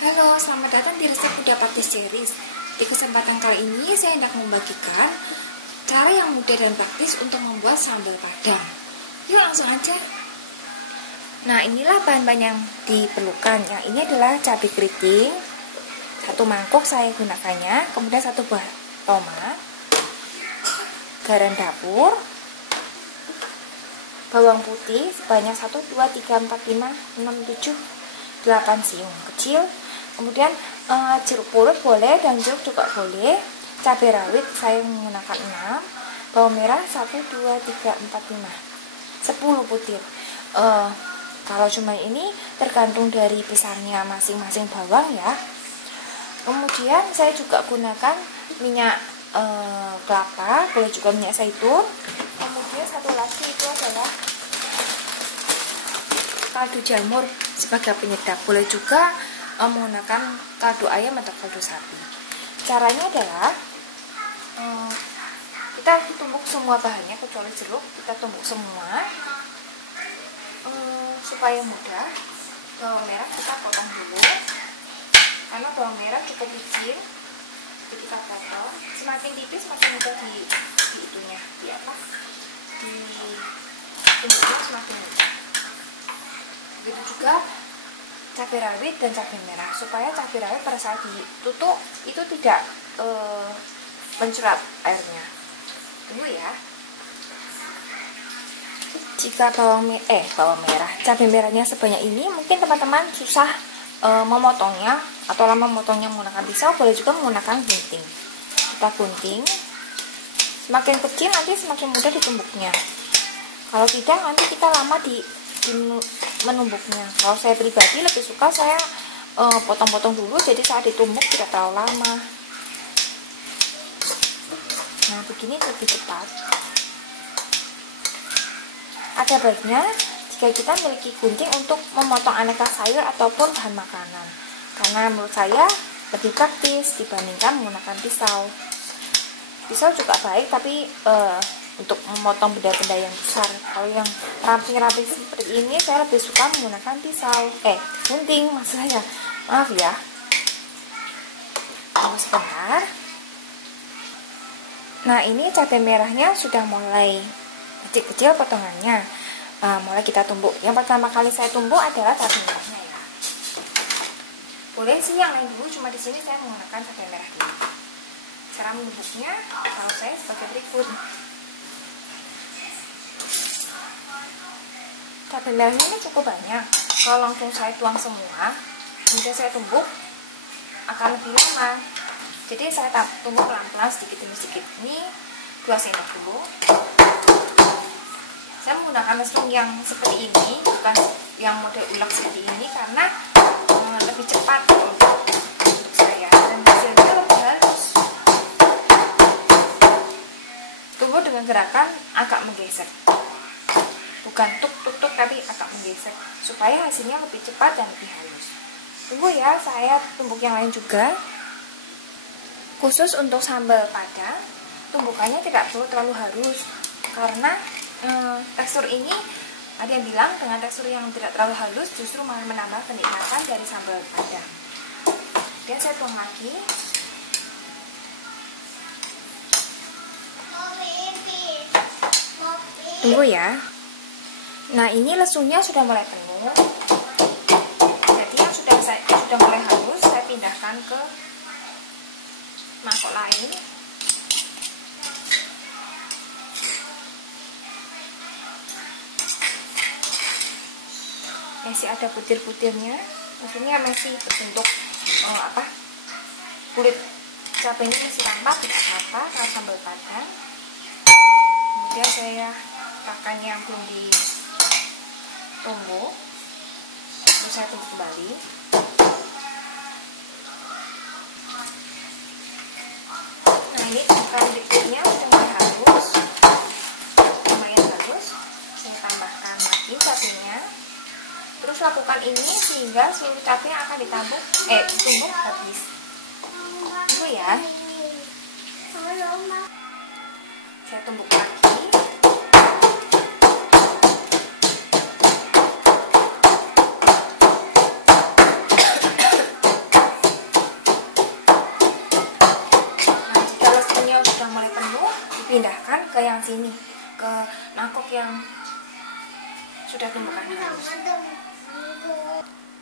Halo, selamat datang di Resep Mudah Praktis Series. Di kesempatan kali ini saya hendak membagikan cara yang mudah dan praktis untuk membuat sambal padang. Yuk langsung aja. Nah, inilah bahan-bahan yang diperlukan. Yang ini adalah cabai keriting, 1 mangkuk saya gunakannya, kemudian 1 buah tomat, garam dapur, bawang putih sebanyak 1, 2, 3, 4, 5, 6, 7, 8 siung kecil, kemudian jeruk purut boleh dan jeruk juga boleh, cabai rawit saya menggunakan 6, bawang merah 1, 2, 3, 4, 5, 10 butir. Kalau cuma ini tergantung dari besarnya masing-masing bawang ya. Kemudian saya juga gunakan minyak kelapa, boleh juga minyak zaitun. Kemudian satu lagi itu adalah kaldu jamur sebagai penyedap, boleh juga menggunakan kaldu ayam atau kaldu sapi. Caranya adalah kita tumbuk semua bahannya kecuali jeruk, kita tumbuk semua supaya mudah. Bawang merah kita potong dulu karena bawang merah cukup kecil, jadi kita potong semakin tipis semakin mudah di itunya di tumbuknya semakin mudah. Begitu juga cabai rawit dan cabai merah, supaya cabai rawit pada saat ditutuk itu tidak mencerat airnya. Tunggu ya. Jika bawang merah, cabai merahnya sebanyak ini, mungkin teman-teman susah memotongnya atau lama memotongnya menggunakan pisau, boleh juga menggunakan gunting. Kita gunting, semakin kecil nanti semakin mudah ditumbuknya. Kalau tidak nanti kita lama di menumbuknya. Kalau saya pribadi lebih suka saya potong-potong dulu, jadi saat ditumbuk tidak terlalu lama. Nah, begini lebih cepat. Ada baiknya jika kita memiliki gunting untuk memotong aneka sayur ataupun bahan makanan, karena menurut saya lebih praktis dibandingkan menggunakan pisau. Pisau juga baik, tapi untuk memotong benda-benda yang besar. Kalau yang ramping-ramping seperti ini saya lebih suka menggunakan pisau. Gunting maksud saya. Maaf ya. Tunggu sebentar. Nah, ini cabai merahnya sudah mulai kecil-kecil potongannya. Mulai kita tumbuk. Yang pertama kali saya tumbuk adalah cabai merahnya ya. Boleh sih yang lain dulu, cuma di sini saya menggunakan cabai merah dulu. Cara menumbuknya kalau saya sebagai berikut. Cabai merahnya ini cukup banyak. Kalau langsung saya tuang semua, kemudian saya tumbuk, akan lebih lama. Jadi saya tumbuk pelan-pelan sedikit demi sedikit. Ini 2 sendok dulu. Saya menggunakan mesin yang seperti ini, bukan yang model ulek seperti ini, karena lebih cepat untuk saya dan hasilnya lebih halus. Tumbuk dengan gerakan agak menggeser, bukan tuk-tuk-tuk tapi agak menggeser, supaya hasilnya lebih cepat dan lebih halus. Tunggu ya, saya tumbuk yang lain juga. Khusus untuk sambal padang, tumbukannya tidak perlu terlalu halus, karena tekstur ini ada yang bilang dengan tekstur yang tidak terlalu halus justru malah menambah kenikmatan dari sambal padang. Dan saya tuang lagi. Tunggu ya. Nah, ini lesunya sudah mulai penuh. Jadi yang sudah mulai halus saya pindahkan ke mangkok lain. Masih ada butir-butirnya, maksudnya masih berbentuk kulit cabainya masih tampak, tidak apa-apa kalau sambal padang. Kemudian saya pakai yang belum ditumbuk, terus saya tumbuk kembali. Nah, ini tumpukan berikutnya sudah mulai halus, lumayan halus. Saya tambahkan lagi cabainya. Terus lakukan ini sehingga seluruh cabai yang akan ditumbuk habis. Tunggu ya. Saya tumbuk lagi. dipindahkan ke yang sini, ke mangkok yang sudah tumbukan halus.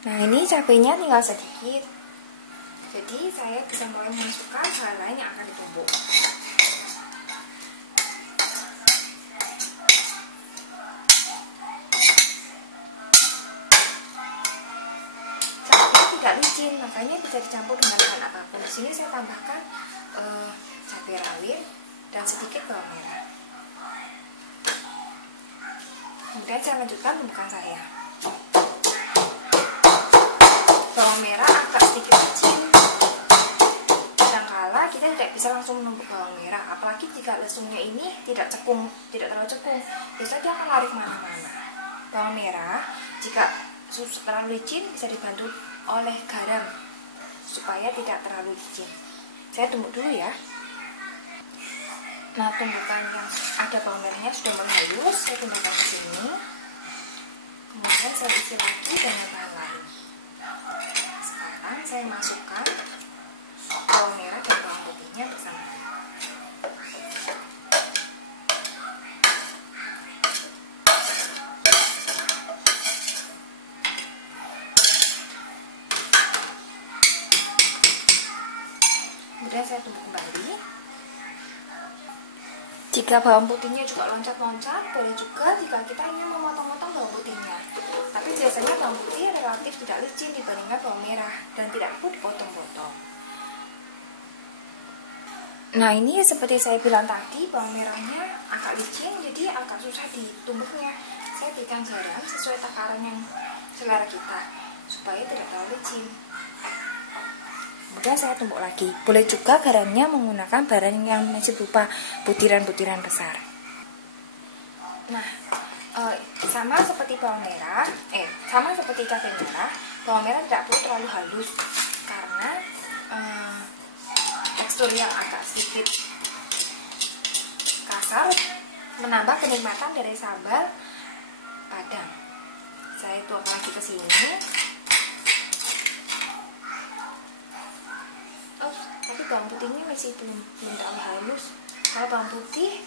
Nah, ini cabenya tinggal sedikit, jadi saya bisa mulai memasukkan hal lain yang akan ditumbuk. Cabenya tidak licin, makanya bisa dicampur dengan bahan apapun. Di sini saya tambahkan cabai rawit dan sedikit bawang merah. Kemudian saya lanjutkan tumbukan saya. Bawang merah agak sedikit licin, kadangkala kita tidak bisa langsung menumbuk bawang merah, apalagi jika lesungnya ini tidak terlalu cekung, biasanya dia akan lari kemana-mana. Bawang merah jika terlalu licin bisa dibantu oleh garam supaya tidak terlalu licin. Saya tumbuk dulu ya. Nah, tumbukan yang ada bawang merahnya sudah mulai halus, saya tumbukkan ke sini. Kemudian saya isi lagi dengan bahan lain. Sekarang saya masukkan bawang merah dan bawang putihnya bersama. Kemudian saya tumbuk kembali. Jika bawang putihnya juga loncat-loncat, boleh juga jika kita ingin memotong-motong bawang putihnya. Tapi biasanya bawang putih relatif tidak licin dibandingkan bawang merah dan tidak perlu dipotong-potong. Nah, ini seperti saya bilang tadi, bawang merahnya agak licin, jadi agak susah ditumbuknya. Saya berikan garam sesuai takaran yang selera kita, supaya tidak terlalu licin. Kemudian saya tumbuk lagi. Boleh juga garamnya menggunakan barang yang masih berupa butiran-butiran besar. Nah, sama seperti bawang merah, sama seperti cabai merah, bawang merah tidak perlu terlalu halus karena tekstur yang agak sedikit kasar menambah kenikmatan dari sambal Padang. Saya tuangkan lagi ke sini. Tapi bawang putihnya masih belum terlalu halus. Kalau bawang putih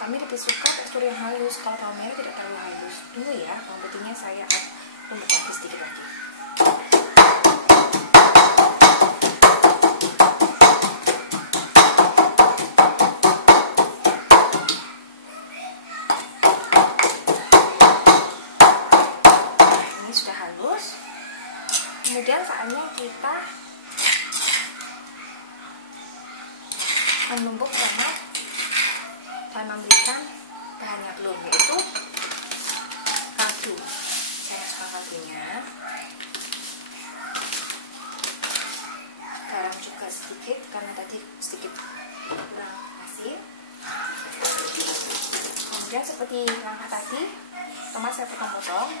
kami lebih suka tekstur yang halus, kalau bawang merah tidak terlalu halus. Tunggu ya, bawang putihnya saya tumbuk lagi sedikit lagi. Ini sudah halus. Kemudian saatnya kita menumbuk tomat dan memberikan bahannya belum, yaitu kaldu. Saya masukkan kaldunya, garam juga sedikit karena tadi sedikit kurang asin. Kemudian seperti langkah tadi, tomat saya potong-potong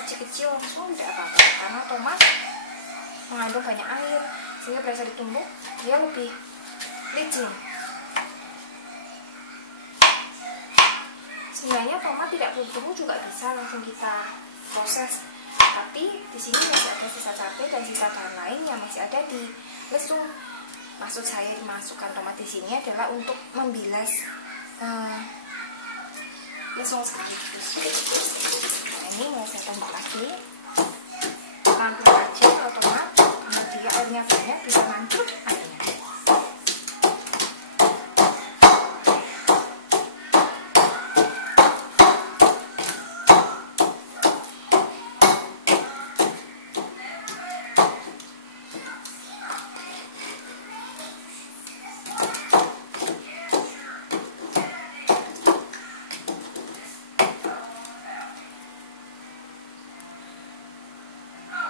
kecil-kecil langsung, tidak apa-apa karena tomat mengandung banyak air sehingga berasa ditumbuk dia lebih licin. Sebenarnya tomat tidak perlu ditumbuk juga bisa langsung kita proses, tapi di sini masih ada sisa cabai dan sisa bahan lain yang masih ada di lesung. Maksud saya dimasukkan tomat di sini adalah untuk membilas lesung sekaligus. Nah, ini mulai saya tumbuk lagi. Langsung aja kalau tomat, karena dia airnya banyak bisa mantul airnya.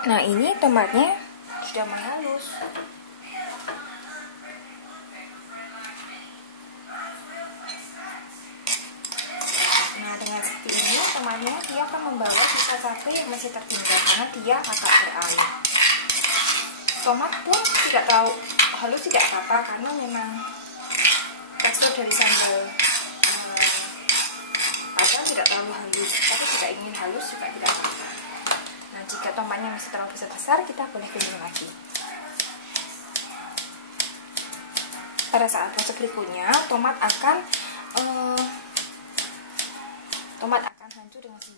Nah, ini tomatnya sudah mulai halus. Nah, dengan seperti ini tomatnya dia akan membawa sisa cabai yang masih tertinggal karena dia agak berair. Tomat pun tidak terlalu halus tidak apa-apa karena memang tekstur dari sambal Padang tidak terlalu halus, tapi jika ingin halus juga tidak apa-apa. Nah, jika tomatnya masih terlalu besar-besar, kita boleh kunjung lagi. pada saat proses berikutnya tomat akan hancur dengan sendirinya.